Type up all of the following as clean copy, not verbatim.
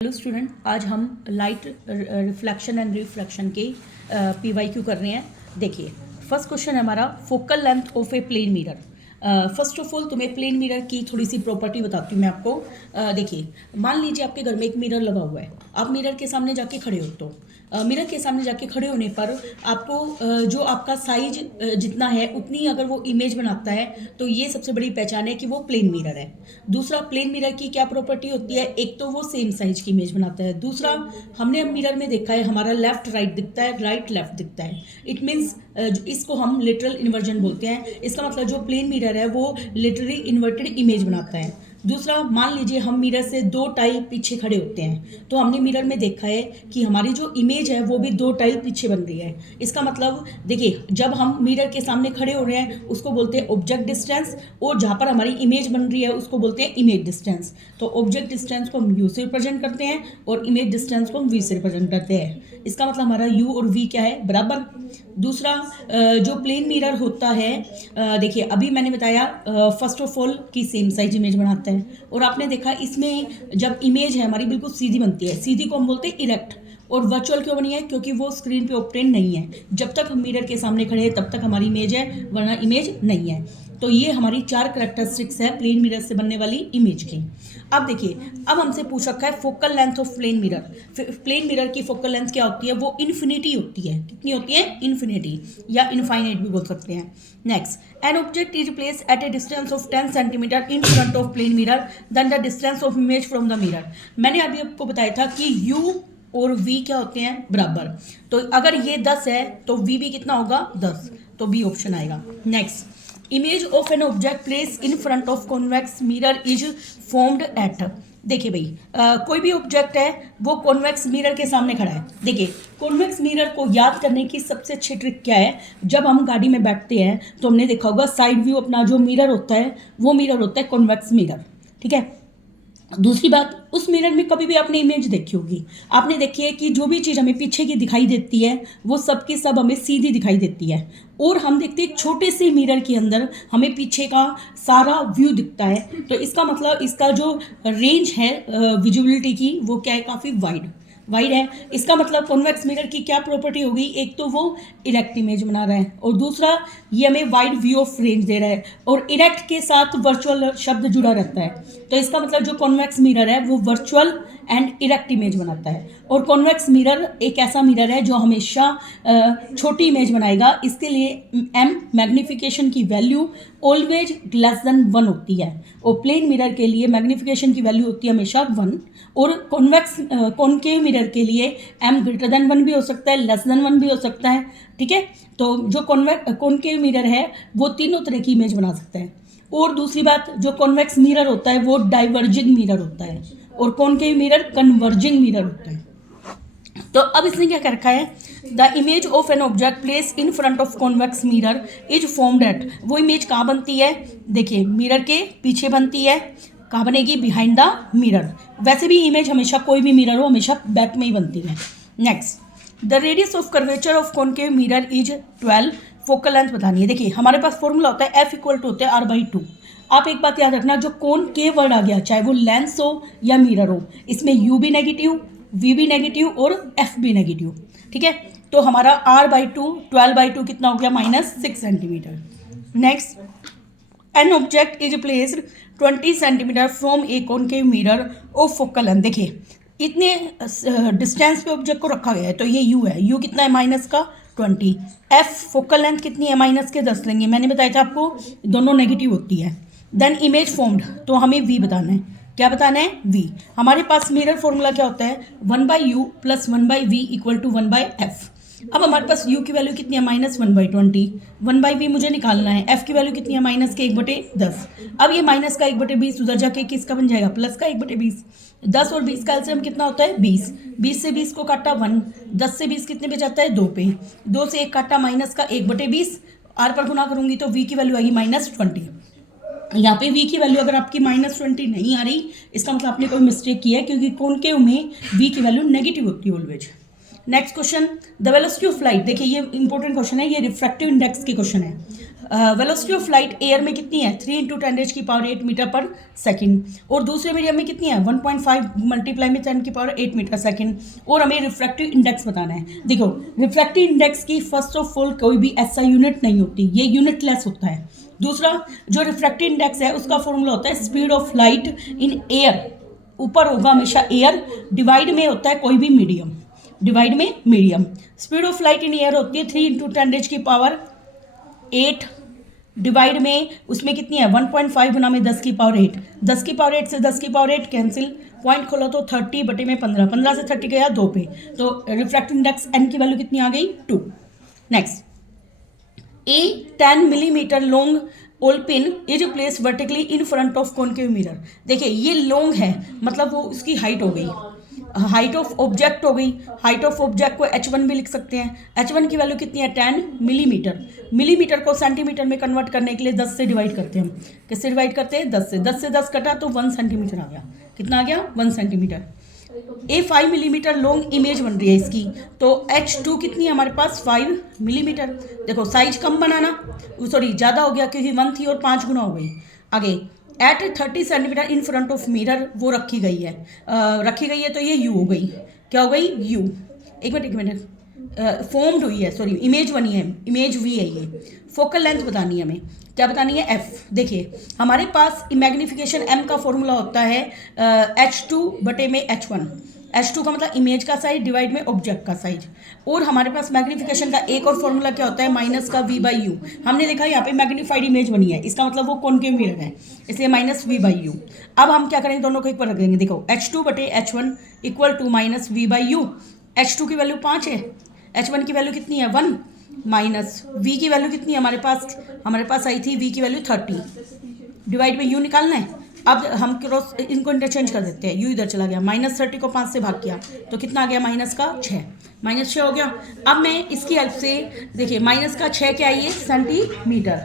Hello student, आज हम light reflection and refraction के PYQ कर रहे हैं। देखिए, फर्स्ट क्वेश्चन है हमारा, focal length of a plane mirror. First of all तुम्हें प्लेन मिरर की थोड़ी सी प्रॉपर्टी बताती हूँ मैं आपको। देखिए, मान लीजिए आपके घर में एक मिरर लगा हुआ है, आप मिरर के सामने जाके खड़े हो, तो मिरर के सामने जाके खड़े होने पर आपको जो आपका साइज जितना है उतनी अगर वो इमेज बनाता है तो ये सबसे बड़ी पहचान है कि वो प्लेन मिरर है। दूसरा, प्लेन मिरर की क्या प्रॉपर्टी होती है, एक तो वो सेम साइज की इमेज बनाता है। दूसरा, हमने अब मिरर में देखा है हमारा लेफ्ट राइट दिखता है, राइट लेफ्ट दिखता है। इट मीन्स इसको हम लिटरल इन्वर्जन बोलते हैं। इसका मतलब जो प्लेन मिरर है वो लिटरली इन्वर्टेड इमेज बनाता है। दूसरा, मान लीजिए हम मिरर से 2 टाइल पीछे खड़े होते हैं, तो हमने मिरर में देखा है कि हमारी जो इमेज है वो भी 2 टाइल पीछे बन रही है। इसका मतलब देखिए, जब हम मिरर के सामने खड़े हो रहे हैं उसको बोलते हैं ऑब्जेक्ट डिस्टेंस, और जहाँ पर हमारी इमेज बन रही है उसको बोलते हैं इमेज डिस्टेंस। तो ऑब्जेक्ट डिस्टेंस को हम यू से रिप्रेजेंट करते हैं और इमेज डिस्टेंस को हम वी से रिप्रेजेंट करते हैं। इसका मतलब हमारा यू और वी क्या है, बराबर। दूसरा, जो प्लेन मिरर होता है, देखिए अभी मैंने बताया फर्स्ट ऑफ ऑल कि सेम साइज इमेज बनाता है, और आपने देखा इसमें जब इमेज है हमारी बिल्कुल सीधी बनती है, सीधी को हम बोलते हैं इरेक्ट। और वर्चुअल क्यों बनी है, क्योंकि वो स्क्रीन पे ऑब्टेन नहीं है। जब तक हम मिरर के सामने खड़े हैं तब तक हमारी इमेज है, वरना इमेज नहीं है। तो ये हमारी 4 करेक्टरिस्टिक्स है प्लेन मिरर से बनने वाली इमेज की। अब देखिए, अब हमसे पूछ रखा है focal length of plane mirror. Plane mirror की फोकल लेंथ क्या होती है, वो इन्फिनिटी होती है। कितनी होती है, इन्फिनिटी, या इनफाइनाइट भी बोल सकते हैं। Next, an object is placed at a distance of 10 centimetre in front of plane mirror then the distance of image from the mirror. मैंने अभी आपको बताया था कि u और v क्या होते हैं, बराबर। तो अगर ये 10 है तो v भी कितना होगा, 10, तो बी ऑप्शन आएगा। Next, image of an object place in front of convex mirror is formed at. देखिए भाई, कोई भी ऑब्जेक्ट है वो कॉन्वेक्स मिरर के सामने खड़ा है। देखिए, कॉन्वेक्स मिरर को याद करने की सबसे अच्छी ट्रिक क्या है, जब हम गाड़ी में बैठते हैं तो हमने देखा होगा साइड व्यू अपना जो मिरर होता है वो मिरर होता है कॉन्वेक्स मिरर, ठीक है। दूसरी बात, उस मिरर में कभी भी आपने इमेज देखी होगी, आपने देखी है कि जो भी चीज़ हमें पीछे की दिखाई देती है वो सब की सब हमें सीधी दिखाई देती है, और हम देखते हैं एक छोटे से मिरर के अंदर हमें पीछे का सारा व्यू दिखता है। तो इसका मतलब इसका जो रेंज है विजिबिलिटी की वो क्या है, काफ़ी वाइड है। इसका मतलब कॉन्वेक्स मिरर की क्या प्रॉपर्टी होगी, एक तो वो इरेक्ट इमेज बना रहा है, और दूसरा ये हमें वाइड व्यू ऑफ रेंज दे रहा है, और इरेक्ट के साथ वर्चुअल शब्द जुड़ा रहता है। तो इसका मतलब जो कॉन्वेक्स मिरर है वो वर्चुअल एंड इरेक्ट इमेज बनाता है। और कॉन्वेक्स मिरर एक ऐसा मिरर है जो हमेशा छोटी इमेज बनाएगा। इसके लिए m मैग्नीफिकेशन की वैल्यू ऑलवेज लेस देन 1 होती है, और प्लेन मिरर के लिए मैग्नीफिकेशन की वैल्यू होती है हमेशा 1, और कॉनकेव मिरर के लिए m ग्रेटर देन 1 भी हो सकता है, लेस देन 1 भी हो सकता है, ठीक है। तो जो कॉनकेव मिरर है वो तीनों तरह की इमेज बना सकता है। और दूसरी बात, जो कॉन्वेक्स मिरर होता है वो डाइवर्जिंग मिरर होता है, और कॉनकेव मिरर कन्वर्जिंग मिरर होता है। तो अब इसने क्या कर रखा है, the image of an object place in front of convex mirror is formed at. वो इमेज कहाँ बनती है, देखिए मिरर के पीछे बनती है, कहाँ बनेगी, बिहाइंड द मिरर। वैसे भी इमेज हमेशा, कोई भी मिरर हो, हमेशा बैक में ही बनती है। Next, the radius of curvature of concave mirror is 12। Focal length बतानी है। देखिए, हमारे पास फॉर्मूला होता है F इक्वल टू होता है R/2। आप एक बात याद रखना, जो कॉनकेव वर्ड आ गया, चाहे वो लेंस हो या मिरर हो, इसमें U भी नेगेटिव, V भी नेगेटिव और F भी नेगेटिव, ठीक है। तो हमारा R/2 12/2 कितना हो गया, -6 centimetre. Next, an object is placed 20 centimetre from a concave mirror of focal length. देखिए, इतने डिस्टेंस पे ऑब्जेक्ट को रखा गया है, तो ये U है, U कितना है, माइनस का 20। F फोकल लेंथ कितनी है, माइनस के 10 लेंगे, मैंने बताया था आपको दोनों नेगेटिव होती है। देन इमेज फॉर्म्ड, तो हमें V बताना है। क्या बताना है, V। हमारे पास मिरर फॉर्मूला क्या होता है, 1/u + 1/v = 1/f। अब हमारे पास u की वैल्यू कितनी है, -1/20। 1/v मुझे निकालना है। f की वैल्यू कितनी है, -1/10। अब ये माइनस का 1/20 उधर जाके किसका बन जाएगा, प्लस का 1/20। 10 और 20 का एलसीएम कितना होता है, 20। 20 से 20 को काटा 1, 10 से 20 कितने पे जाता है, 2 पे। 2 से 1 काटा, माइनस का 1/20। r पर गुना करूंगी तो v की वैल्यू आएगी -20। यहाँ पे v की वैल्यू अगर आपकी -20 नहीं आ रही, इसका मतलब आपने कोई मिस्टेक किया है, क्योंकि कॉनकेव में v की वैल्यू नेगेटिव होती है always. Next question, the velocity of light, देखिए ये इंपॉर्टेंट क्वेश्चन है, ये रिफ्रैक्टिव इंडेक्स की क्वेश्चन है। वेलोसिटी ऑफ लाइट एयर में कितनी है, 3 × 10⁸ मीटर पर सेकंड, और दूसरे मीडियम में कितनी है, 1.5 मल्टीप्लाई में 10⁸ मीटर सेकंड, और हमें रिफ्रैक्टिव इंडेक्स बताना है। देखो रिफ्रैक्टिव इंडेक्स की फर्स्ट ऑफ ऑल कोई भी ऐसा यूनिट नहीं होती, ये यूनिटलेस होता है। दूसरा जो रिफ्रैक्टिव इंडेक्स है उसका फॉर्मूला होता है speed of light in air, ऊपर होगा हमेशा एयर, डिवाइड में होता है कोई भी मीडियम, डिवाइड में medium. Speed of light in air होती है 3 × 10⁸, डिवाइड में उसमें कितनी है 1.5 गुना में 10⁸, 10⁸ से 10⁸ कैंसिल, पॉइंट खोलो तो 30/15, 15 से 30 गया 2 पे, तो रिफ्रैक्टिव इंडेक्स एन की वैल्यू कितनी आ गई 2। नेक्स्ट, ए 10 मिलीमीटर लॉन्ग ओल pin is place vertically in front of concave mirror. देखिए ये लॉन्ग है, मतलब वो उसकी हाइट हो गई, हाइट ऑफ ऑब्जेक्ट हो गई, हाइट ऑफ ऑब्जेक्ट को h1 भी लिख सकते हैं। h1 की वैल्यू कितनी है 10 मिलीमीटर, मिलीमीटर को सेंटीमीटर में कन्वर्ट करने के लिए 10 से डिवाइड करते हैं हम, किससे डिवाइड करते हैं 10 से, 10 से 10 कटा तो 1 सेंटीमीटर आ गया, कितना आ गया 1 सेंटीमीटर। ए 5 मिलीमीटर लॉन्ग इमेज बन रही है इसकी, तो h2 कितनी है हमारे पास 5 मिलीमीटर। देखो साइज कम बनाना, सॉरी ज़्यादा हो गया क्योंकि 1 थी और 5 गुना हो गई। आगे at 30 centimetre in front of mirror वो रखी गई है, तो ये यू हो गई, क्या हो गई यू, एक मिनट फॉर्म्ड हुई है, सॉरी इमेज बनी है, इमेज वी है ये। फोकल लेंथ बतानी है हमें, क्या बतानी है एफ। देखिए हमारे पास मैग्नीफिकेशन एम का फॉर्मूला होता है h2/h1, h2 का मतलब इमेज का साइज डिवाइड में ऑब्जेक्ट का साइज, और हमारे पास मैग्नीफिकेशन का एक और फॉर्मूला क्या होता है माइनस का v/u। हमने देखा यहाँ पे मैग्नीफाइड इमेज बनी है, इसका मतलब वो कॉनकेव मिरर है, इसलिए माइनस v/u। अब हम क्या करेंगे, दोनों को एक पर रख देंगे। देखो h2/h1 equal to minus v/u, h2 की वैल्यू 5 है, h1 की वैल्यू कितनी है 1, माइनस v की वैल्यू कितनी है हमारे पास आई थी v की वैल्यू 30, डिवाइड में u निकालना है। अब हम क्रॉस इनको इंटरचेंज कर देते हैं, u इधर चला गया, -30 को 5 से भाग किया तो कितना आ गया -6, -6 हो गया। अब मैं इसकी हेल्प से देखिए -6 क्या है ये सेंटीमीटर,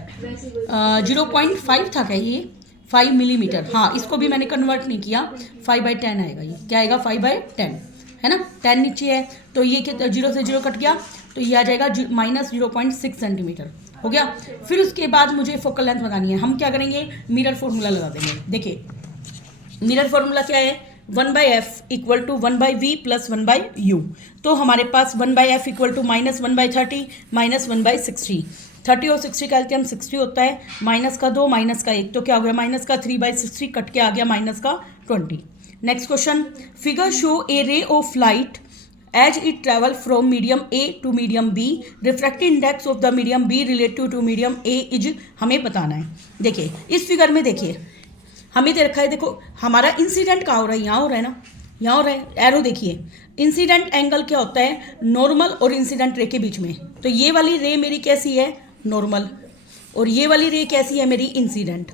0.5 था क्या ये 5 मिलीमीटर, हाँ इसको भी मैंने कन्वर्ट नहीं किया, 5/10 आएगा, ये क्या आएगा 5/10 है ना, 10 नीचे है तो ये कितना 0 से 0 कट गया तो ये आ जाएगा -0.6 सेंटीमीटर हो गया। फिर उसके बाद मुझे फोकल लेंथ बतानी है, हम क्या करेंगे मिरर फॉर्मूला लगा देंगे। देखिए मिरर फॉर्मूला क्या है 1/f equal to 1/v plus 1/u, तो हमारे पास 1/f इक्वल टू -1/30 -1/60, 30 और 60 का एलसीएम 60 होता है, माइनस का 2 माइनस का 1 तो क्या हो गया -3/60 कट के आ गया -20। नेक्स्ट क्वेश्चन, फिगर शो ए रे of light as it travel from medium A to medium B, refractive index of the medium B relative to medium A is हमें बताना है। देखिए इस फिगर में देखिए हमें दे रखा है, देखो हमारा इंसिडेंट कहाँ हो रहा है, यहाँ हो रहा है ना, यहाँ हो रहा है, एरो देखिए। इंसिडेंट एंगल क्या होता है नॉर्मल और इंसिडेंट रे के बीच में, तो ये वाली रे मेरी कैसी है नॉर्मल, और ये वाली रे कैसी है मेरी इंसिडेंट,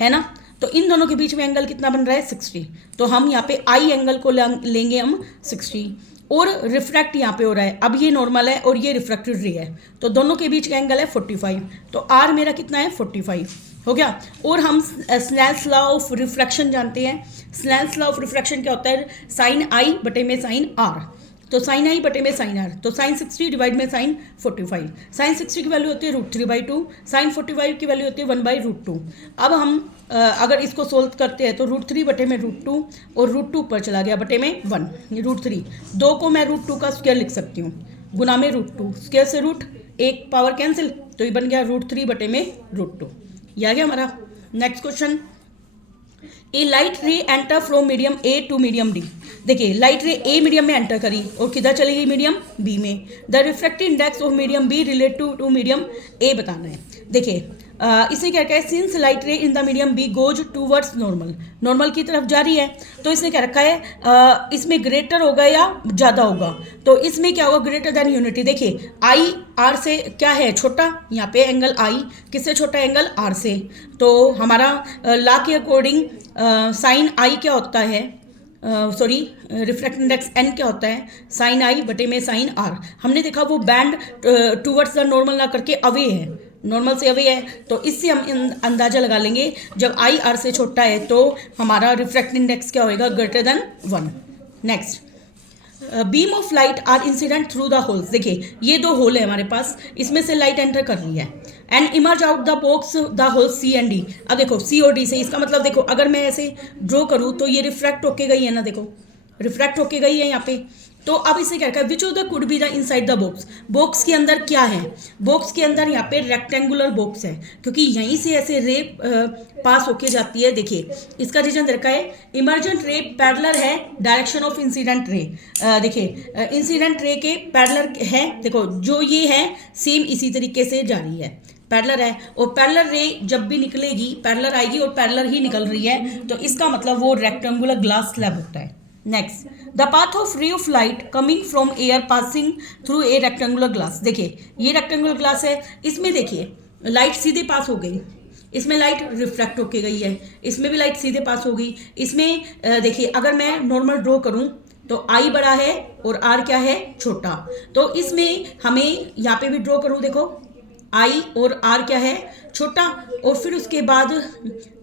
है ना। तो इन दोनों के बीच में एंगल कितना बन रहा है 60, तो हम यहाँ पे आई एंगल को लेंगे हम 60, और रिफ्रैक्ट यहाँ पे हो रहा है, अब ये नॉर्मल है और ये रिफ्रैक्टेड रे है, तो दोनों के बीच का एंगल है 45, तो आर मेरा कितना है 45 हो गया। और हम स्नेल्स लॉ ऑफ रिफ्रैक्शन जानते हैं, स्नेल्स लॉ ऑफ रिफ्रैक्शन क्या होता है साइन आई बटे में साइन आर, तो साइन आई बटे में साइन आर, तो साइन 60 डिवाइड में साइन 45, साइन 60 की वैल्यू होती है √3/2, साइन 45 की वैल्यू होती है 1/√2। अब हम अगर इसको सोल्व करते हैं तो √3 बटे में √2 और √2 ऊपर चला गया बटे में 1, √3, 2 को मैं √2 का स्क्वायर लिख सकती हूँ, गुना में √2, स्क्वायर से रूट एक पावर कैंसिल, तो ये बन गया √3 बटे में √2, ये आ गया हमारा। Next question, a light ray enter from medium A to medium D. देखिए लाइट रे ए मीडियम में एंटर करी और किधर चली गई मीडियम बी में, the refractive index of medium B relative to medium A बताना है। देखिए इसे क्या है since light ray in the medium B goes towards normal, normal की तरफ जा रही है, तो इसने क्या रखा है इसमें ग्रेटर होगा या ज़्यादा होगा, तो इसमें क्या होगा ग्रेटर देन यूनिटी। देखिए आई आर से क्या है छोटा, यहाँ पे एंगल आई किससे छोटा एंगल आर से, तो हमारा लॉ के अकॉर्डिंग साइन आई क्या होता है, सॉरी रिफ्रैक्टिव इंडेक्स एन क्या होता है साइन आई बटे में साइन आर। हमने देखा वो बैंड टूवर्ड्स द नॉर्मल ना करके अवे है, नॉर्मल से अवे है, तो इससे हम अंदाजा लगा लेंगे जब आई आर से छोटा है तो हमारा रिफ्रैक्टिव इंडेक्स क्या होएगा greater than 1। Next, beam of light are incident through the holes. देखिए ये दो होल है हमारे पास, इसमें से लाइट एंटर कर रही है and emerge out the box the holes C and D. अब देखो सी और डी से, इसका मतलब देखो अगर मैं ऐसे ड्रॉ करूँ तो ये रिफ्रैक्ट होके गई है ना, देखो रिफ्रैक्ट होके गई है यहाँ पे। तो अब इसे क्या है, which of the could be the inside the box. Box के अंदर क्या है, बॉक्स के अंदर यहाँ पे रेक्टेंगुलर बॉक्स है, क्योंकि यहीं से ऐसे रे पास होके जाती है। देखिए इसका रीजन रखा है, इमर्जेंट रे पैरेलल है डायरेक्शन ऑफ इंसिडेंट रे। देखिए इंसिडेंट रे के पैरेलल है, देखो जो ये है सेम इसी तरीके से जा रही है, पैरेलल है। और पैरेलल रे जब भी निकलेगी पैरेलल आएगी और पैरेलल ही निकल रही है, तो इसका मतलब वो रेक्टेंगुलर ग्लास स्लैब होता है। नेक्स्ट, द पाथ ऑफ रे of light coming from air passing through a rectangular glass. देखिए ये रेक्टेंगुलर ग्लास है, इसमें देखिए लाइट सीधे पास हो गई, इसमें लाइट रिफ्लेक्ट होके गई है, इसमें भी लाइट सीधे पास हो गई। इसमें देखिए अगर मैं नॉर्मल ड्रॉ करूं तो आई बड़ा है और आर क्या है, छोटा। तो इसमें हमें यहाँ पे भी ड्रॉ करूं, देखो आई और आर क्या है, छोटा। और फिर उसके बाद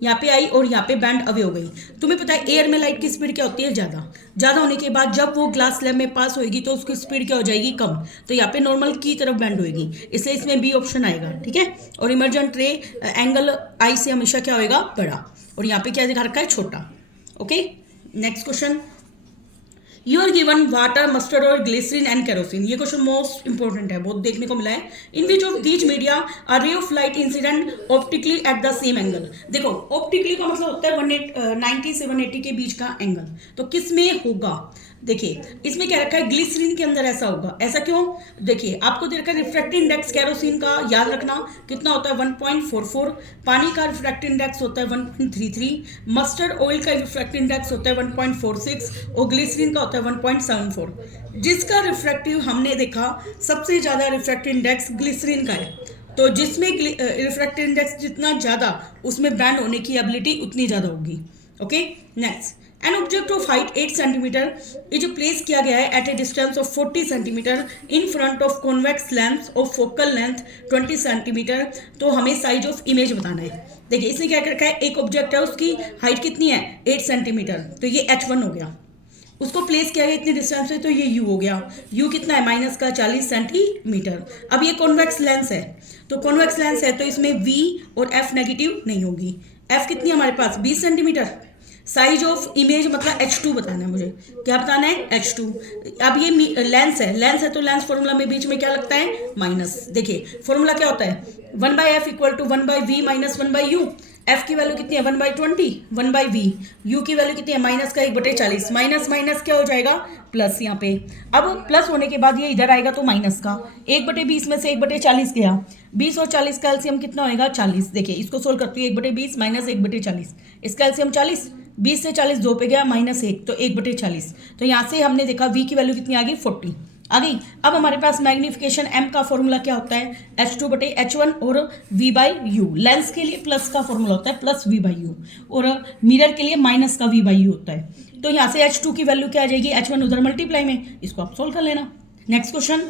यहाँ पे आई और यहाँ पे बैंड अवे हो गई। तुम्हें पता है एयर में लाइट की स्पीड क्या होती है, ज़्यादा होने के बाद जब वो ग्लास स्लैब में पास होएगी तो उसकी स्पीड क्या हो जाएगी, कम। तो यहाँ पे नॉर्मल की तरफ बैंड होएगी, इसलिए इसमें बी ऑप्शन आएगा, ठीक है। और इमर्जेंट रे एंगल आई से हमेशा क्या होएगा, बड़ा। और यहाँ पे क्या दिखा रखा है, छोटा। Okay next question, you are given water, mustard oil, glycerine and kerosene. ये क्वेश्चन मोस्ट इंपॉर्टेंट है, बहुत देखने को मिला है। In which of these media are ray of light incident optically at the same angle. देखो ऑप्टिकली का मतलब होता है 90 से 180 के बीच का एंगल, तो किस में होगा। देखिए इसमें क्या रखा है, ग्लिसरीन के अंदर ऐसा होगा। ऐसा क्यों, देखिए आपको दे रखा है रिफ्रैक्टिव इंडेक्स केरोसिन का, याद रखना कितना होता है 1.44, पानी का रिफ्रैक्टिव इंडेक्स होता है 1.33, मस्टर्ड ऑयल का रिफ्रैक्टिव इंडेक्स होता है 1.46 और ग्लिसरीन का होता है 1.74। जिसका रिफ्रैक्टिव हमने देखा सबसे ज़्यादा रिफ्रैक्टिव इंडेक्स ग्लिसरीन का है, तो जिसमें रिफ्रैक्टिव इंडेक्स जितना ज़्यादा उसमें बैंड होने की एबिलिटी उतनी ज़्यादा होगी। Okay next, an object of height 8 centimetre is place किया गया है at a distance of 40 centimetre in front of convex lens of focal length 20 centimetre. तो हमें साइज ऑफ इमेज बताना है। देखिए इसने क्या रखा है, एक ऑब्जेक्ट है उसकी हाइट कितनी है 8 सेंटीमीटर, तो ये h1 हो गया। उसको प्लेस किया गया इतनी डिस्टेंस पे, तो ये u हो गया। u कितना है, माइनस का 40 सेंटीमीटर। अब ये कॉन्वेक्स लेंस है, तो कॉन्वेक्स लेंस है तो इसमें v और f नेगेटिव नहीं होगी। f कितनी है हमारे पास 20 सेंटीमीटर। साइज ऑफ इमेज मतलब h2 बताना है मुझे, क्या बताना है h2। अब ये लेंस है तो लेंस फॉर्मूला में बीच में क्या लगता है, माइनस। देखिए फॉर्मूला क्या होता है, 1/f equal to 1/v minus 1/u। f की वैल्यू कितनी है 1/20, 1/v। u की वैल्यू कितनी है माइनस का 1/40, माइनस माइनस क्या हो जाएगा, प्लस। यहाँ पे अब प्लस होने के बाद ये इधर आएगा तो माइनस का 1/20 में से 1/40 गया, 20 और 40 का एलसीएम कितना होएगा 40। देखिए इसको सोल्व करती हूँ, 1/20 माइनस 1/40, इसका एलसीएम 40, 20 से 40 2 पे गया -1, तो 1/40। तो यहाँ से हमने देखा v की वैल्यू कितनी आ गई 40 आ गई। अब हमारे पास मैग्नीफिकेशन m का फॉर्मूला क्या होता है, h2/h1 और v/u। लेंस के लिए प्लस का फॉर्मूला होता है प्लस v/u, और मिरर के लिए माइनस का v/u होता है। तो यहाँ से h2 की वैल्यू क्या आ जाएगी, h1 उधर मल्टीप्लाई में, इसको आप सोल्व कर लेना। Next question,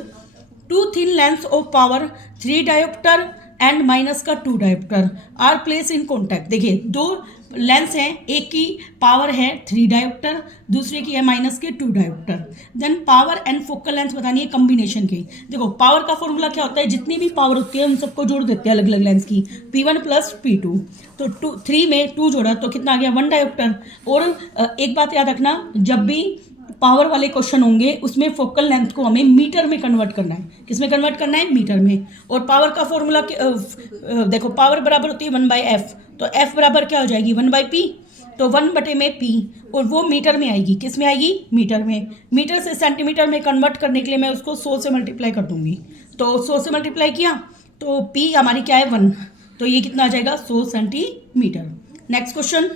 2 thin lens of power 3 dioptre and minus का 2 dioptre are place in contact. देखिए दो लेंस हैं, एक की पावर है 3 डायोप्टर, दूसरे की है माइनस के 2 dioptre. Then power and focal length बतानी है कॉम्बिनेशन की। देखो पावर का फॉर्मूला क्या होता है, जितनी भी पावर होती है उन सबको जोड़ देते हैं अलग अलग लेंस की, P1 प्लस P2। तो 3 में 2 जोड़ा तो कितना आ गया 1 डायोप्टर। और एक बात याद रखना, जब भी पावर वाले क्वेश्चन होंगे उसमें फोकल लेंथ को हमें मीटर में कन्वर्ट करना है। किस में कन्वर्ट करना है, मीटर में। और पावर का फॉर्मूला देखो पावर बराबर होती है 1/f, तो f बराबर क्या हो जाएगी 1/p, तो 1/p, और वो मीटर में आएगी। किस में आएगी, मीटर में। मीटर से सेंटीमीटर में कन्वर्ट करने के लिए मैं उसको 100 से मल्टीप्लाई कर दूंगी, तो 100 से मल्टीप्लाई किया तो p हमारी क्या है 1, तो ये कितना आ जाएगा 100 centimetre. Next question,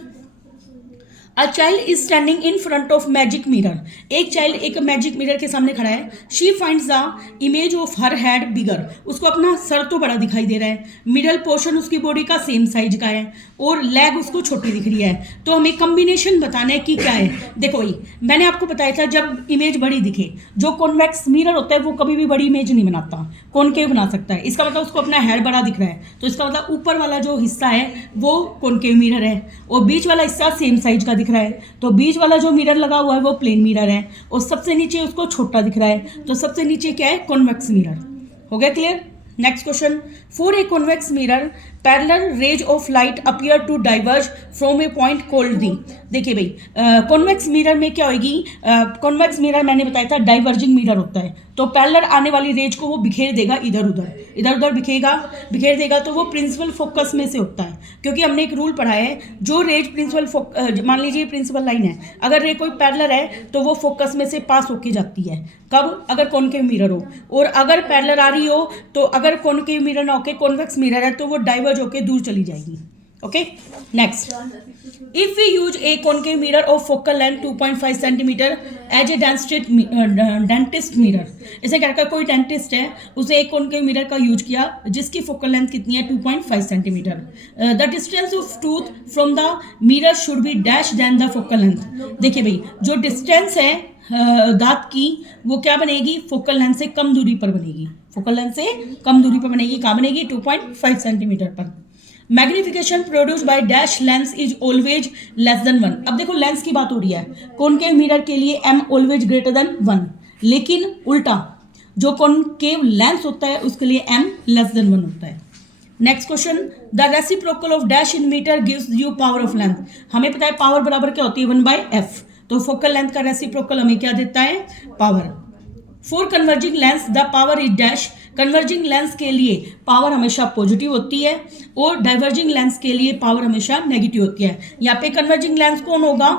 a child is standing in front of magic mirror. एक चाइल्ड एक मैजिक मिरर के सामने खड़ा है। She finds the image of her head bigger. उसको अपना सर तो बड़ा दिखाई दे रहा है, मिडल पोर्शन उसकी बॉडी का सेम साइज का है, और लेग उसको छोटी दिख रही है। तो हमें कॉम्बिनेशन बताना है कि क्या है। देखो ये मैंने आपको बताया था, जब इमेज बड़ी दिखे, जो कॉन्वेक्स मिरर होता है वो कभी भी बड़ी इमेज नहीं बनाता, कॉनकेव बना सकता है। इसका मतलब उसको अपना हेड बड़ा दिख रहा है, तो इसका मतलब ऊपर वाला जो हिस्सा है वो कॉनकेव मिरर है, और बीच वाला हिस्सा सेम साइज का दिख रहा है, तो बीच वाला जो मिरर लगा हुआ है वो प्लेन मिरर है, और सबसे नीचे उसको छोटा दिख रहा है, तो सबसे नीचे क्या है, कॉन्वेक्स मिरर। हो गया clear. Next question, for a convex mirror parallel rays of light appear to diverge from a point called D. देखिए भाई कॉन्वेक्स मिरर में क्या होगी, कॉन्वेक्स मिरर मैंने बताया था डाइवर्जिंग मिरर होता है, तो पैरेलल आने वाली रेज को वो बिखेर देगा, इधर उधर बिखेर देगा, तो वो प्रिंसिपल फोकस में से होता है, क्योंकि हमने एक रूल पढ़ा है, जो रेज प्रिंसिपल मान लीजिए प्रिंसिपल लाइन है, अगर रे कोई पैरेलल है तो वो फोकस में से पास होके जाती है, कब, अगर कॉनकेव मिरर हो, और अगर पैरेलल आ रही हो तो अगर कॉनकेव मिरर ना होके कॉन्वेक्स मिरर है तो वो डाइवर्ज होके दूर चली जाएगी। Okay next, if we use a concave mirror of focal length 2.5 centimetre as a dentist mirror, इसे क्या, कोई डेंटिस्ट है उसे एक कॉनकेव मिरर का यूज किया जिसकी फोकल लेंथ कितनी है, 2.5 centimetre. The distance of tooth from the mirror should be dash than the focal length. देखिए भाई जो डिस्टेंस है दांत की वो क्या बनेगी, फोकल लेंथ से कम दूरी पर बनेगी, फोकल लेंथ से कम दूरी पर बनेगी, कहाँ बनेगी, 2.5 सेंटीमीटर पर। Magnification produce by dash lens is always less than 1। अब देखो लेंस की बात हो रही है, कॉनकेव मिरर के लिए m ऑलवेज ग्रेटर देन 1, लेकिन उल्टा जो कॉनकेव लेंस होता है उसके लिए m लेस देन 1 होता है। Next question, the reciprocal of dash in metre gives you power of length. हमें पता है पावर बराबर क्या होती है, 1/f, तो फोकल लेंथ का रेसिप्रोकल हमें क्या देता है, power. For converging lens the power is dash. Converging lens के लिए पावर हमेशा पॉजिटिव होती है और डाइवर्जिंग लेंस के लिए पावर हमेशा नेगेटिव होती है। यहाँ पे कन्वर्जिंग लेंस कौन होगा,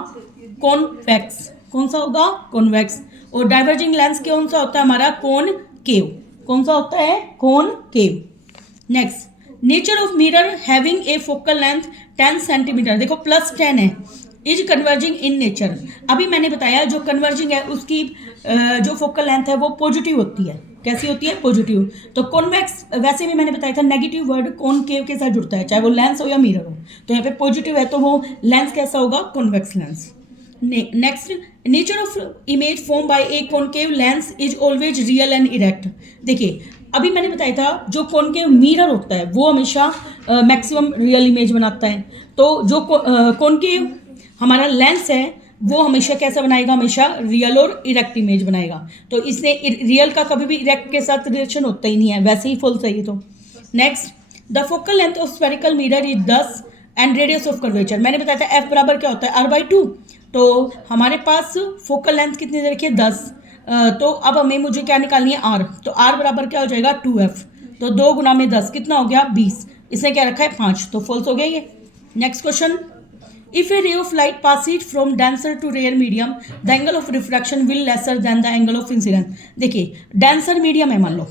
कॉन्वेक्स, कौन सा होगा, कॉन्वेक्स, और डाइवर्जिंग लेंस कौन सा होता है हमारा, कॉनकेव, कौन सा होता है, concave. Next, nature of mirror having a focal length 10 centimetre, देखो +10 है, इज कन्वर्जिंग इन नेचर। अभी मैंने बताया जो कन्वर्जिंग है उसकी जो फोकल लेंथ है वो पॉजिटिव होती है, कैसी होती है, पॉजिटिव। तो कॉन्वेक्स वैसे भी मैंने बताया था नेगेटिव वर्ड कॉनकेव के साथ जुड़ता है, चाहे वो लेंस हो या मिरर हो, तो यहाँ पे पॉजिटिव है तो वो लेंस कैसा होगा, convex lens. Next, nature of image form by A concave lens is always real and erect. देखिए अभी मैंने बताया था जो कॉनकेव मिरर होता है वो हमेशा मैक्सिमम रियल इमेज बनाता है, तो जो कॉनकेव हमारा लेंस है वो हमेशा कैसा बनाएगा, हमेशा रियल और इरेक्ट इमेज बनाएगा, तो इसने रियल का कभी भी इरेक्ट के साथ रिलेशन होता ही नहीं है, वैसे ही फॉल्स है ये तो। Next, the focal length of spherical mirror is 10 and radius of curvature. मैंने बताया था f बराबर क्या होता है, r/2, तो हमारे पास फोकल लेंथ कितनी दे रखी है, 10, तो अब हमें मुझे क्या निकालनी है, r, तो r बराबर क्या हो जाएगा, 2f, तो 2 गुना में 10 कितना हो गया, 20, इसने क्या रखा है, 5, तो फॉल्स हो गया ये। Next question, if a ray of light passes from denser to rare medium the angle of refraction will lesser than the angle of incidence। देखिए डेंसर मीडियम है, मान लो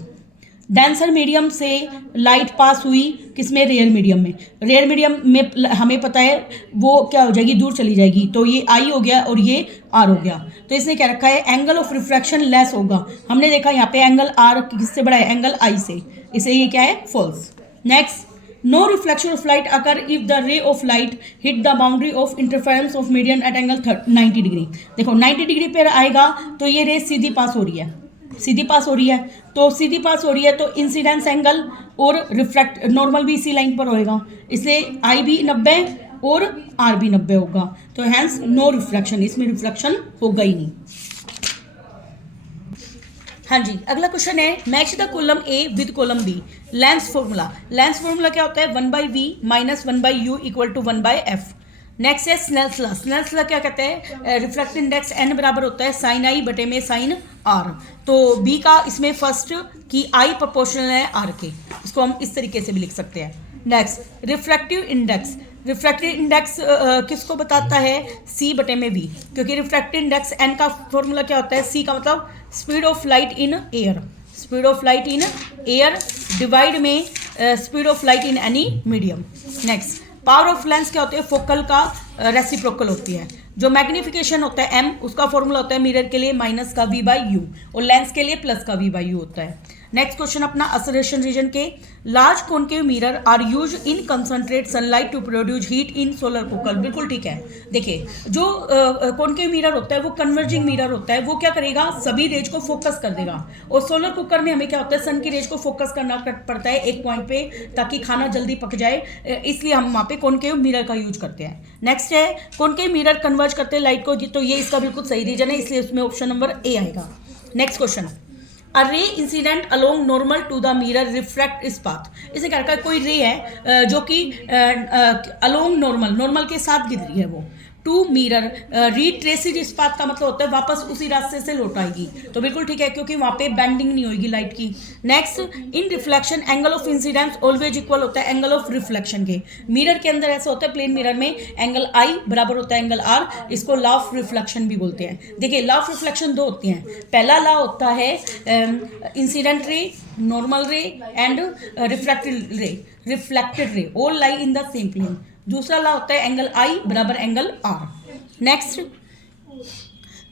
डेंसर मीडियम से लाइट पास हुई किसमें, rare medium में, rare medium में हमें पता है वो क्या हो जाएगी, दूर चली जाएगी, तो ये आई हो गया और ये आर हो गया, तो इसने क्या रखा है, एंगल ऑफ रिफ्रैक्शन लेस होगा। हमने देखा यहाँ पे एंगल आर किससे बड़ा है, एंगल आई से, इसे ये क्या है, false. Next, no reflection of light occur if the ray of light hit the boundary of interference of median at angle 90 degree. देखो 90 डिग्री पर आएगा तो ये रे सीधी पास हो रही है, सीधी पास हो रही है, तो सीधी पास हो रही है तो इंसिडेंस एंगल और रिफ्रैक्ट नॉर्मल भी इसी लाइन पर होएगा, इसलिए आई भी 90 और आर भी 90 होगा, तो हैंस नो रिफ्लेक्शन, इसमें रिफ्लेक्शन होगा ही नहीं। हाँ जी, अगला क्वेश्चन है, match the column A with column B. Lens formula, lens formula क्या होता है, 1/v minus 1/u equal to 1/f। Next है स्नेल्स लॉ। स्नेल्स लॉ क्या कहते हैं, रिफ्रैक्टिव इंडेक्स n बराबर होता है साइन आई बटे में साइन r, तो b का इसमें फर्स्ट की i प्रोपोर्शनल है r के, इसको हम इस तरीके से भी लिख सकते हैं। Next, refractive index, refractive index किसको बताता है, c बटे में v, क्योंकि रिफ्रैक्टिव इंडेक्स n का फॉर्मूला क्या होता है, c का मतलब speed of light in air, speed of light in air divide में speed of light in any medium. Next, power of lens क्या होती है, फोकल का रेसिप्रोकल होती है। जो मैग्निफिकेशन होता है m, उसका फॉर्मूला होता है मिरर के लिए माइनस का v/u और लेंस के लिए प्लस का v/u होता है। नेक्स्ट क्वेश्चन अपना असरेशन रीजन के, large concave mirror are use in concentrate sunlight to produce heat in solar focal. बिल्कुल ठीक है। देखिए जो कॉनकेव मिरर होता है वो कन्वर्जिंग मिरर होता है, वो क्या करेगा, सभी रेज को फोकस कर देगा। और सोलर कुकर में हमें क्या होता है, सन की रेज को फोकस करना पड़ता है एक पॉइंट पे ताकि खाना जल्दी पक जाए, इसलिए हम वहाँ पे कॉनकेव मिरर का यूज करते हैं। नेक्स्ट है कॉनकेव मिरर कन्वर्ज करते हैं लाइट को, तो ये इसका बिल्कुल सही रीजन है, इसलिए उसमें ऑप्शन नंबर ए आएगा। Next question, a ray incident along normal to the mirror refract its path. इसे क्या है, कोई रे है जो कि अलोंग नॉर्मल के साथ गिर रही है वो टू मिरर रीट्रेसिड इस पाथ का मतलब होता है वापस उसी रास्ते से लौट आएगी, तो बिल्कुल ठीक है क्योंकि वहाँ पे बेंडिंग नहीं होगी लाइट की। Next, in reflection angle of incidence always equal होता है एंगल ऑफ रिफ्लेक्शन के। मिरर के अंदर ऐसा होता है, प्लेन मिरर में एंगल आई बराबर होता है एंगल आर, इसको लॉ ऑफ रिफ्लेक्शन भी बोलते हैं। देखिए लॉ ऑफ रिफ्लेक्शन दो होती हैं, पहला लॉ होता है incident ray, normal ray and reflected ray all lie in the same plane. दूसरा लॉ होता है एंगल आई बराबर angle R. Next,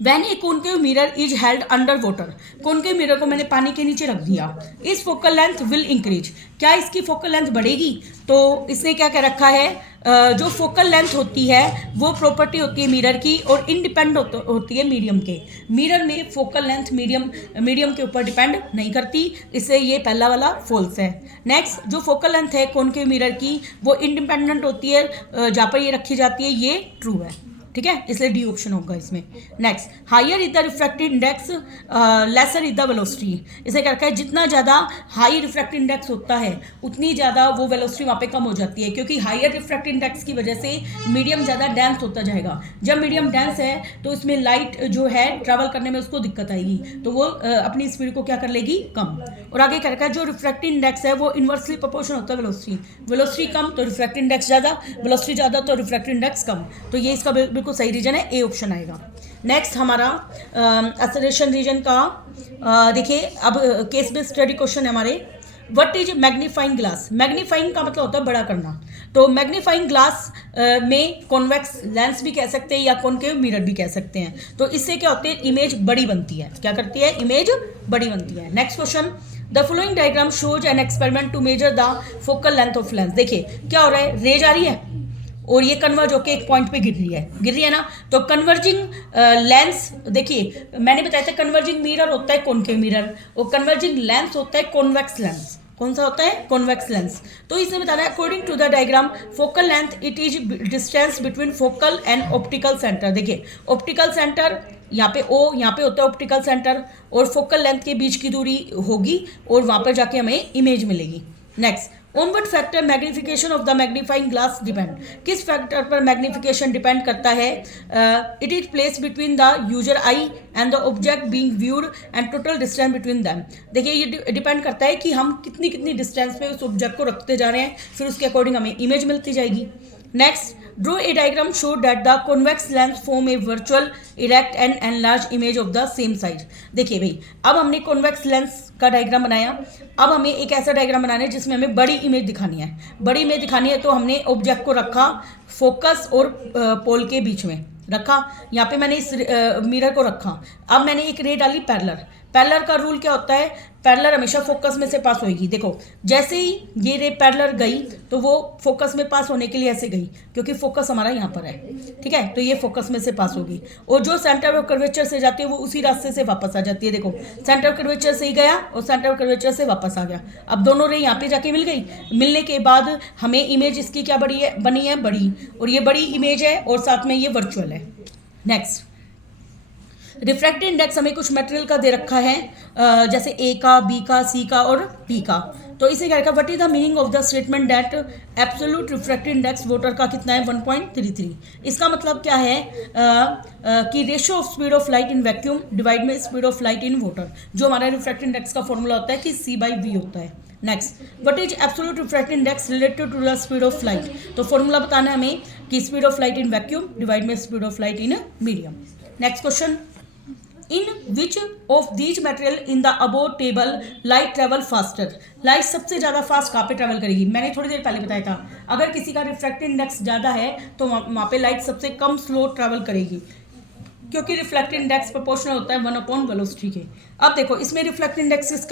when a concave mirror is held under water, concave mirror को मैंने पानी के नीचे रख दिया, इस फोकल लेंथ विल इंक्रीज, क्या इसकी फोकल लेंथ बढ़ेगी? तो इसने क्या कह रखा है, जो फोकल लेंथ होती है वो प्रॉपर्टी होती है मिरर की और इंडिपेंड होती है मीडियम के। मिरर में फोकल लेंथ मीडियम के ऊपर डिपेंड नहीं करती, इससे ये पहला वाला फॉल्स है। नेक्स्ट, जो फोकल लेंथ है कॉनकेव मिरर की वो इंडिपेंडेंट होती है, जहाँ पर ये रखी जाती है ये ट्रू है, ठीक है, इसलिए डी ऑप्शन होगा इसमें। Next, higher is the refractive index lesser is the velocity, इसे क्या रखा है, जितना ज़्यादा हाई रिफ्रैक्टिव इंडेक्स होता है उतनी ज़्यादा वो वेलोसिटी वहाँ पे कम हो जाती है, क्योंकि हायर रिफ्रैक्टिव इंडेक्स की वजह से मीडियम ज़्यादा डेंस होता जाएगा। जब मीडियम डेंस है तो इसमें लाइट जो है ट्रैवल करने में उसको दिक्कत आएगी, तो वो अपनी स्पीड को क्या कर लेगी, कम। और आगे क्या रखा है, जो रिफ्रैक्टिव इंडेक्स है वो इन्वर्सली प्रोपोर्शनल होता है वेलोसिटी कम तो रिफ्रैक्टिव इंडेक्स ज़्यादा, वेलोसिटी ज़्यादा तो रिफ्रैक्टिव इंडेक्स कम, तो ये इसका बिल्कुल सही रीजन है, ए ऑप्शन आएगा। नेक्स्ट हमारा एक्सेलरेशन रीजन का देखिए, अब केस बेस्ड स्टडी क्वेश्चन है हमारे। What is magnifying glass? Magnifying का मतलब होता है बड़ा करना, तो मैग्नीफाइंग ग्लास में कॉन्वेक्स लेंस भी कह सकते हैं या कॉनकेव मिरर भी कह सकते हैं, तो इससे क्या होती है, इमेज बड़ी बनती है। क्या करती है, इमेज बड़ी बनती है। Next question, the following diagram shows an experiment to measure the focal length of lens. देखिए क्या हो रहा है, रेज आ रही है और ये कन्वर्ज होकर एक पॉइंट पे गिर रही है ना, तो कन्वर्जिंग लेंस, देखिए मैंने बताया था कन्वर्जिंग मिरर होता है कॉनकेव मिरर और कन्वर्जिंग लेंस होता है कॉन्वेक्स लेंस। कौन सा होता है, कॉन्वेक्स लेंस। तो इसमें बताना है according to the diagram focal length it is distance between focal and optical centre. देखिए ऑप्टिकल सेंटर यहाँ पे ओ, यहाँ पे होता है ऑप्टिकल सेंटर और फोकल लेंथ के बीच की दूरी होगी और वहाँ पर जाके हमें इमेज मिलेगी। Next, on what factor magnification of the magnifying glass depend, किस फैक्टर पर मैग्निफिकेशन डिपेंड करता है? It is place between the user I and the object being viewed and total distance between them. देखिए ये depend करता है कि हम कितनी डिस्टेंस पे उस ऑब्जेक्ट को रखते जा रहे हैं, फिर उसके अकॉर्डिंग हमें इमेज मिलती जाएगी। Next, draw a diagram show that the convex lens form A virtual erect and enlarge image of the same size. देखिए भाई, अब हमने कॉन्वेक्स लेंस का डायग्राम बनाया, अब हमें एक ऐसा डायग्राम बनाना है जिसमें हमें बड़ी इमेज दिखानी है। बड़ी इमेज दिखानी है तो हमने ऑब्जेक्ट को रखा फोकस और पोल के बीच में रखा, यहाँ पे मैंने इस मिरर को रखा। अब मैंने एक रे डाली पैरेलल का रूल क्या होता है, पैरेलल हमेशा फोकस में से पास होगी। देखो जैसे ही ये रे पैरेलल गई तो वो फोकस में पास होने के लिए ऐसे गई, क्योंकि फोकस हमारा यहाँ पर है, ठीक है, तो ये फोकस में से पास होगी और जो सेंटर ऑफ कर्वेचर से जाती है वो उसी रास्ते से वापस आ जाती है। देखो सेंटर ऑफ कर्वेचर से ही गया और सेंटर ऑफ कर्वेचर से वापस आ गया। अब दोनों रे यहाँ पे जाके मिल गई, मिलने के बाद हमें इमेज इसकी क्या बनी है बड़ी, और ये बड़ी इमेज है और साथ में ये वर्चुअल है। नेक्स्ट, रिफ्रैक्टिव इंडेक्स हमें कुछ मटेरियल का दे रखा है, जैसे ए का, बी का, सी का और डी का, तो इसे क्या रखा, what is the meaning of the statement that absolute refractive index water का कितना है 1.33। इसका मतलब क्या है कि ratio of speed of light in vacuum divide में speed of light in water, जो हमारा रिफ्रैक्टिव इंडेक्स का फॉर्मूला होता है कि C/V होता है। Next, what is absolute refractive index related to the speed of light, तो फॉर्मूला बताना है हमें कि speed of light in vacuum divide में speed of light in medium. Next question, in which of these material in the above table light travel faster. Light सबसे ज़्यादा fast कहाँ पे ट्रेवल करेगी, मैंने थोड़ी देर पहले बताया था, अगर किसी का रिफ्रैक्टिव इंडेक्स ज़्यादा है तो वहाँ पे लाइट सबसे कम स्लो ट्रेवल करेगी, क्योंकि रिफ्लेक्टिव इंडेक्स प्रोपोर्शनल होता है 1/वेलोसिटी के। अब देखो इसमें रिफ्लेक्टिव इंडेक्स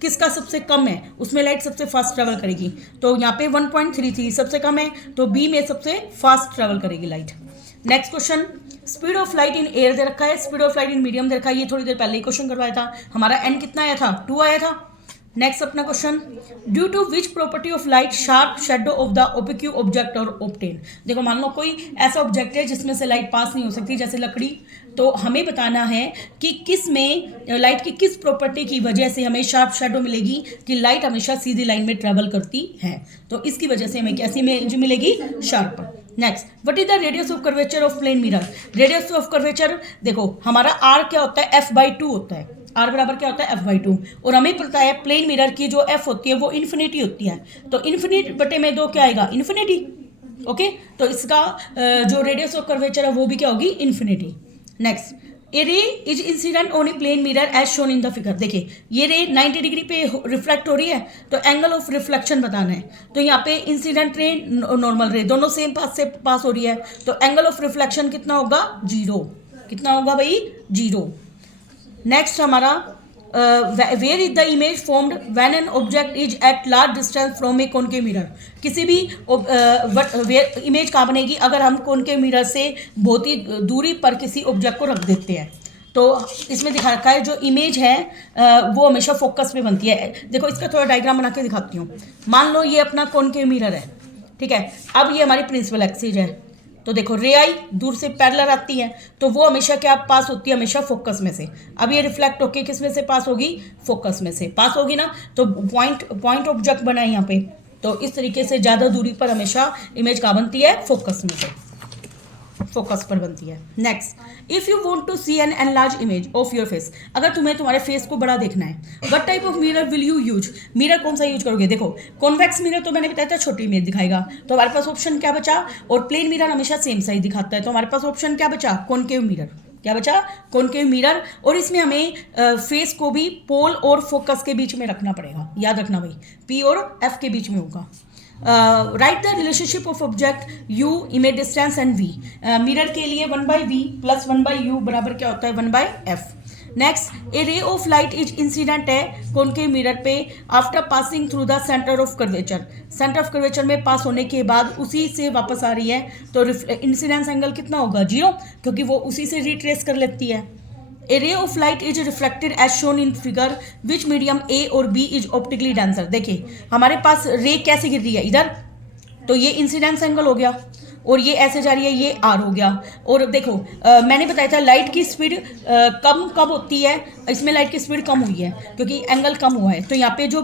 किसका सबसे कम है, उसमें लाइट सबसे फास्ट ट्रेवल करेगी। तो यहाँ पे 1.33 सबसे कम है, तो बी में सबसे फास्ट ट्रेवल करेगी light. Next question, speed of light in air दे रखा है, speed of light in medium दे रखा है। ये थोड़ी देर पहले ही क्वेश्चन करवाया था, हमारा एन कितना आया था, 2 आया था। नेक्स्ट अपना question, due to which property of light sharp shadow of the opaque object are obtain. देखो मान लो कोई ऐसा ऑब्जेक्ट है जिसमें से लाइट पास नहीं हो सकती, जैसे लकड़ी, तो हमें बताना है कि किस में लाइट की किस प्रॉपर्टी की वजह से हमें शार्प शेडो मिलेगी, कि लाइट हमेशा सीधी लाइन में ट्रेवल करती है। तो इसकी वजह से हमें कैसी इमेज मिलेगी, sharp. Next, what is the radius of curvature of plane mirror. Radius of curvature देखो हमारा आर क्या होता है, f/2 होता है। आर बराबर क्या होता है, f/2। और हमें पता है प्लेन मिरर की जो f होती है वो इन्फिनिटी होती है, तो इन्फिनिटी बटे में 2 क्या आएगा, इन्फिनिटी। ओके, तो इसका जो रेडियस ऑफ कर्वेचर है वो भी क्या होगी, infinity. Next, a ray is incident on a plane mirror as shown in the figure. देखिए ये रे 90 डिग्री पे रिफ्लेक्ट हो रही है, तो एंगल ऑफ रिफ्लेक्शन बताना है। तो यहाँ पे इंसिडेंट रे, नॉर्मल रे, दोनों सेम पास से पास हो रही है, तो एंगल ऑफ रिफ्लेक्शन कितना होगा, 0। कितना होगा भाई, 0। नेक्स्ट हमारा, where is the image formed when an object is at large distance from a concave mirror. किसी भी इमेज कहाँ बनेगी, अगर हम कॉनकेव मिरर से बहुत ही दूरी पर किसी ऑब्जेक्ट को रख देते हैं। तो इसमें दिखा रखा है जो इमेज है वो हमेशा फोकस में बनती है। देखो इसका थोड़ा डायग्राम बना के दिखाती हूँ। मान लो ये अपना कॉनकेव मिरर है, ठीक है। अब ये हमारी प्रिंसिपल एक्सिस है, तो देखो रे आई दूर से पैरेलल आती है, तो वो हमेशा क्या पास होती है, हमेशा फोकस में से। अब ये रिफ्लेक्ट होके किस में से पास होगी, फोकस में से पास होगी ना, तो पॉइंट ऑब्जेक्ट बना है यहाँ पे। तो इस तरीके से ज़्यादा दूरी पर हमेशा इमेज कहाँ बनती है, फोकस में से, फोकस पर बनती है। Next, if you want to see an enlarge image of your face, अगर तुम्हें तुम्हारे फेस को बड़ा देखना है, what type of mirror will you use. Mirror कौन सा यूज करोगे, देखो कॉन्वेक्स मिरर तो मैंने बताया था छोटी इमेज दिखाएगा, तो हमारे पास ऑप्शन क्या बचा, और प्लेन मिरर हमेशा सेम साइज दिखाता है, तो हमारे पास ऑप्शन क्या बचा, कॉनकेव मिरर। क्या बचा, कॉनकेव मिरर। और इसमें हमें फेस को भी पोल और फोकस के बीच में रखना पड़ेगा, याद रखना भाई, P और F के बीच में होगा। Right the relationship of object U, image distance and V। Mirror के लिए 1/V प्लस 1/U बराबर क्या होता है, 1/F। नेक्स्ट, ए रे ऑफ लाइट इज इंसिडेंट है कॉनकेव मिरर पे after passing through the centre of curvature. Centre of curvature में पास होने के बाद उसी से वापस आ रही है, तो इंसिडेंस एंगल कितना होगा, 0, क्योंकि वो उसी से रिट्रेस कर लेती है। A ray of light is reflected as shown in figure, which medium A और B is optically denser। देखिए हमारे पास रे कैसे गिर रही है, इधर, तो ये इंसिडेंस एंगल हो गया, और ये ऐसे जा रही है, ये आर हो गया। और देखो मैंने बताया था लाइट की स्पीड कम कब होती है, इसमें लाइट की स्पीड कम हुई है क्योंकि एंगल कम हुआ है। तो यहाँ पे जो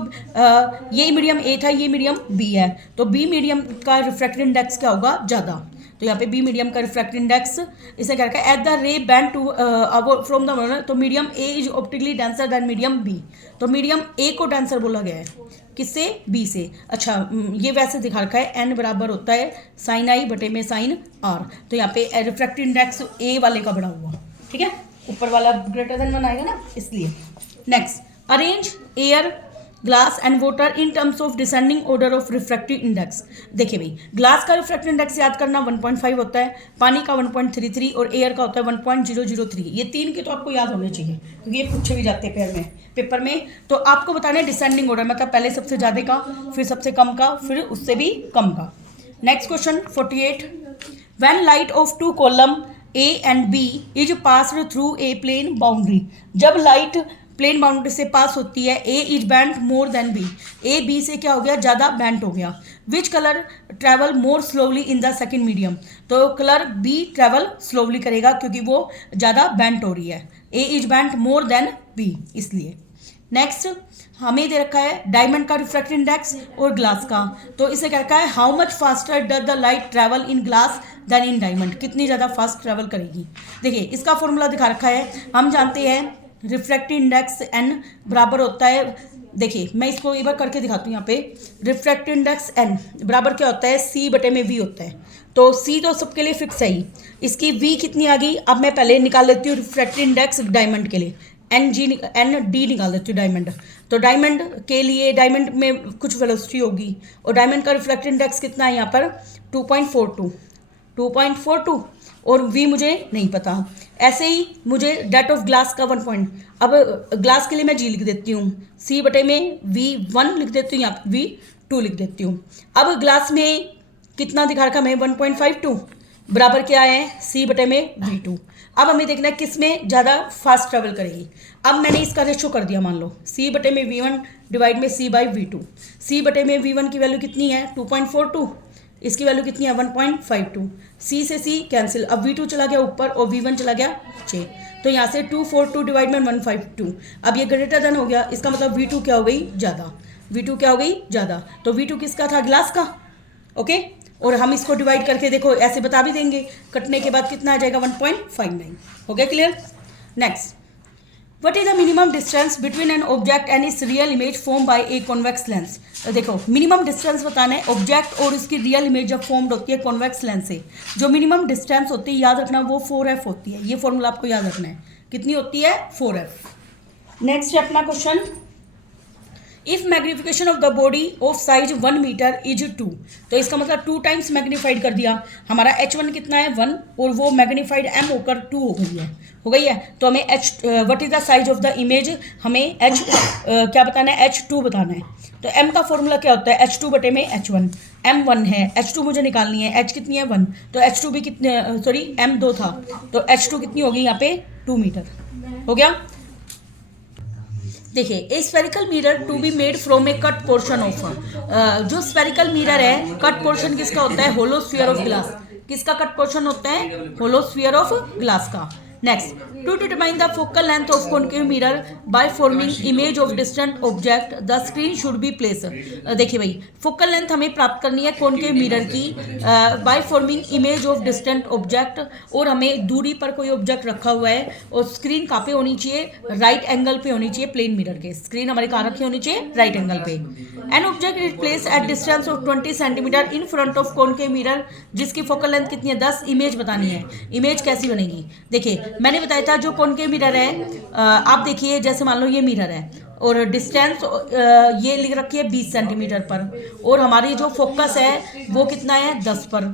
ये मीडियम ए था, ये मीडियम बी है, तो बी मीडियम का रिफ्रैक्टिव इंडेक्स क्या होगा, ज़्यादा। तो यहाँ पे बी मीडियम का रिफ्रैक्टिव इंडेक्स, इसे क्या रखा है, at the ray bend to from the mirror, तो medium A is optically denser than medium B. तो मीडियम ए को डेंसर बोला गया है, किससे, बी से। अच्छा ये वैसे दिखा रखा है एन बराबर होता है साइन आई बटे में साइन आर, तो यहाँ पे रिफ्रैक्टिव इंडेक्स ए वाले का बड़ा हुआ, ठीक है, ऊपर वाला ग्रेटर देन 1 आएगा ना, इसलिए। Next, arrange air, glass and water in terms of descending order of refractive index. देखिए भाई ग्लास का रिफ्रैक्टिव इंडेक्स याद करना 1.5 होता है, पानी का 1.33 और एयर का होता है 1.003। ये 3 के तो आपको याद होने चाहिए क्योंकि ये पूछे भी जाते हैं पेपर में। तो आपको बताना है डिसेंडिंग ऑर्डर, मतलब पहले सबसे ज़्यादा का, फिर सबसे कम का, फिर उससे भी कम का। Next question 48, when light of 2 column A and B is passed through a plane boundary. जब लाइट प्लेन बाउंड्री से पास होती है, A is bend more than B, A B से क्या हो गया, ज़्यादा बैंड हो गया। Which colour travel more slowly in the second medium, तो कलर B ट्रैवल स्लोवली करेगा क्योंकि वो ज़्यादा बैंड हो रही है, A is bend more than B, इसलिए। नेक्स्ट हमें दे रखा है डायमंड का रिफ्रैक्टिव इंडेक्स और ग्लास का, तो इसे क्या रखा है, how much faster does the light travel in glass than in diamond, कितनी ज़्यादा फास्ट ट्रैवल करेगी। देखिए इसका फॉर्मूला दिखा रखा है, हम जानते हैं रिफ्रैक्टिव इंडेक्स n बराबर होता है, देखिए मैं इसको एक बार करके दिखाती हूँ। यहाँ पे रिफ्रैक्टिव इंडेक्स n बराबर क्या होता है, c बटे में v होता है, तो c तो सबके लिए फिक्स है ही, इसकी v कितनी आ गई, अब मैं पहले निकाल लेती हूँ रिफ्रैक्टिव इंडेक्स डायमंड के लिए, एन डी निकाल देती हूँ डायमंड। तो डायमंड के लिए, डायमंड में कुछ वेलोसिटी होगी, और डायमंड का रिफ्रैक्टिव इंडेक्स कितना है यहाँ पर 2.42 और v मुझे नहीं पता। ऐसे ही मुझे डेट ऑफ ग्लास का 1 पॉइंट, अब ग्लास के लिए मैं g लिख देती हूँ, c बटे में v1 लिख देती हूँ या v2 लिख देती हूँ। अब ग्लास में कितना दिखा रखा मैं 1.52 बराबर क्या है c बटे में v2। अब हमें देखना है किस में ज़्यादा फास्ट ट्रेवल करेगी। अब मैंने इसका रेशो कर दिया, मान लो c बटे में v1 डिवाइड में c बाई v2। c बटे में v1 की वैल्यू कितनी है 2.42, इसकी वैल्यू कितनी है 1.52, c से c कैंसिल, अब v2 चला गया ऊपर और v1 चला गया नीचे, तो यहाँ से 242 डिवाइड में 152। अब ये ग्रेटर देन हो गया, इसका मतलब v2 क्या हो गई ज़्यादा, v2 क्या हो गई ज़्यादा। तो v2 किसका था ग्लास का, ओके। और हम इसको डिवाइड करके देखो ऐसे बता भी देंगे, कटने के बाद कितना आ जाएगा 1.59। हो गया clear. Next, what is the minimum distance between an object and it's real image form by a convex lens. देखो मिनिमम डिस्टेंस बताना है, ऑब्जेक्ट और इसकी रियल इमेज जब फॉर्म्ड होती है कॉन्वेक्स लेंस से, जो मिनिमम डिस्टेंस होती है याद रखना वो 4f होती है। ये फॉर्मूला आपको याद रखना है, कितनी होती है 4f। नेक्स्ट है अपना question, if magnification of the body of size 1 metre is 2, तो इसका मतलब 2 टाइम्स मैग्नीफाइड कर दिया। हमारा h1 कितना है 1 और वो मैग्नीफाइड m होकर 2 हो गई है। तो हमें what is the size of the image, हमें h क्या बताना है h2 बताना है। तो m का फॉर्मूला क्या होता है h2 बटे में h1, m 1 है, h2 मुझे निकालनी है, h कितनी है 1, तो h2 भी कितने m 2 था, तो h2 कितनी होगी यहाँ पे 2 मीटर। हो गया। देखिए a spherical mirror to be made from a cut portion of, जो स्फेरिकल मिरर है कट पोर्शन किसका होता है होलो स्फीयर ऑफ ग्लास। किसका कट पोर्शन होता है होलो स्फीयर ऑफ ग्लास का। Next, to determine the focal length of concave mirror by forming image of distant object the screen should be place. देखिए भाई focal length हमें प्राप्त करनी है कॉनकेव मिरर की bye forming image of distant object, और हमें दूरी पर कोई ऑब्जेक्ट रखा हुआ है और स्क्रीन कहाँ पे होनी चाहिए राइट एंगल पे होनी चाहिए, प्लेन मिरर के स्क्रीन हमारी कहाँ रखी होनी चाहिए राइट एंगल पे। N object is place at distance of 20 centimetre in front of concave mirror, जिसकी फोकल लेंथ कितनी है 10। इमेज बतानी है, इमेज कैसी बनेगी। देखिए मैंने बताया था जो कॉनकेव मिरर है, आप देखिए जैसे मान लो ये मिरर है और डिस्टेंस ये लिख रखी है 20 सेंटीमीटर पर, और हमारी जो फोकस है वो कितना है 10 पर,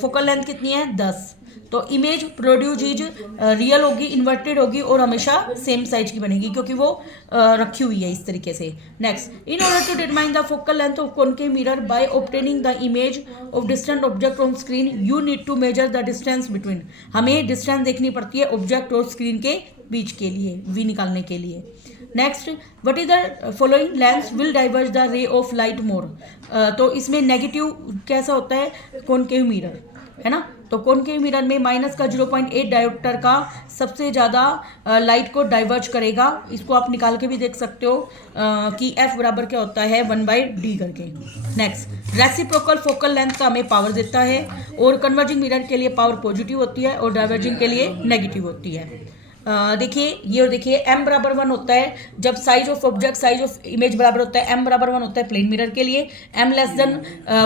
फोकल लेंथ कितनी है 10। तो इमेज प्रोड्यूस इज रियल होगी, इन्वर्टेड होगी और हमेशा सेम साइज की बनेगी क्योंकि वो रखी हुई है इस तरीके से। Next, in order to determine the focal length of concave mirror by obtaining the image of distant object on screen you need to measure the distance between. हमें डिस्टेंस देखनी पड़ती है ऑब्जेक्ट और स्क्रीन के बीच के लिए, वी निकालने के लिए। Next, what is the following lens will diverge the ray of light more. तो इसमें नेगेटिव कैसा होता है कॉनकेव मिरर है ना, तो कॉनकेव मिरर में माइनस का 0.8 डायोप्टर का सबसे ज़्यादा लाइट को डाइवर्ज करेगा। इसको आप निकाल के भी देख सकते हो कि f बराबर क्या होता है 1/d करके। नेक्स्ट, रेसिप्रोकल फोकल लेंथ का हमें पावर देता है, और कन्वर्जिंग मिरर के लिए पावर पॉजिटिव होती है और डाइवर्जिंग के लिए नेगेटिव होती है। देखिए ये, और देखिए m बराबर 1 होता है जब size of object size of image बराबर होता है, m बराबर 1 होता है प्लेन मिरर के लिए, m लेस देन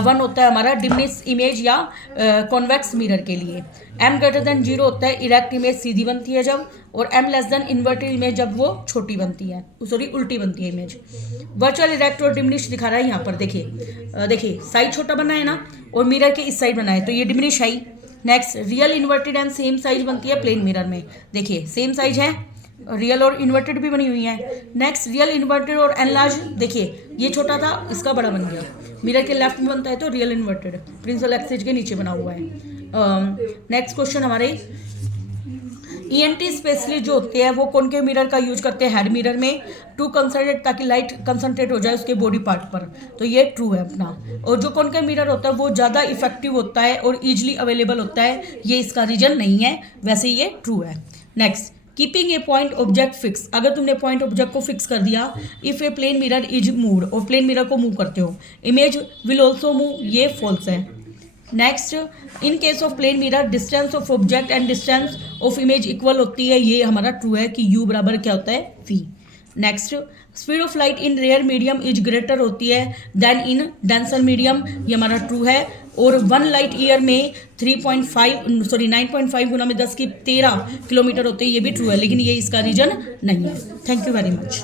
1 होता है हमारा डिमिनिश इमेज या कॉन्वेक्स मिरर के लिए, m ग्रेटर देन 0 होता है इरेक्ट इमेज सीधी बनती है जब, और m less than inverted image जब वो छोटी बनती है, सॉरी उल्टी बनती है इमेज। वर्चुअल इरेक्ट और डिमिनिश दिखा रहा है यहाँ पर, देखिए साइज छोटा बना है ना और मिरर के इस साइड बना है तो ये diminish I. Next, real inverted and same size बनती है प्लेन मिरर में, देखिए सेम साइज है, रियल और इन्वर्टेड भी बनी हुई है। नेक्स्ट, रियल इन्वर्टेड और एनलार्ज, देखिए ये छोटा था इसका बड़ा बन गया, मिरर के लेफ्ट में बनता है तो रियल इन्वर्टेड प्रिंसिपल एक्सिस के नीचे बना हुआ है। नेक्स्ट क्वेश्चन हमारे, ENT स्पेशलिस्ट जो होते हैं वो कॉनकेव मिरर का यूज करते हैं हेड मिरर में टू कंसंट्रेट, ताकि लाइट कंसंट्रेट हो जाए उसके बॉडी पार्ट पर, तो ये ट्रू है अपना। और जो कॉनकेव मिरर होता है वो ज़्यादा इफेक्टिव होता है और ईजिली अवेलेबल होता है, ये इसका रीजन नहीं है, वैसे ये ट्रू है। Next, keeping a point object fix, अगर तुमने पॉइंट ऑब्जेक्ट को फिक्स कर दिया, if a plane mirror is moved, और प्लेन मिरर को मूव करते हो, इमेज विल ऑल्सो मूव, ये फॉल्स है। Next, in case of plane mirror distance of object and distance of image equal होती है, ये हमारा ट्रू है कि u बराबर क्या होता है v। Next, speed of light in rare medium is greater होती है देन इन डेंसर मीडियम, ये हमारा ट्रू है। और 1 लाइट ईयर में 9.5 गुना में 10 की 13 किलोमीटर होते हैं, ये भी ट्रू है, लेकिन ये इसका रीजन नहीं है। Thank you very much.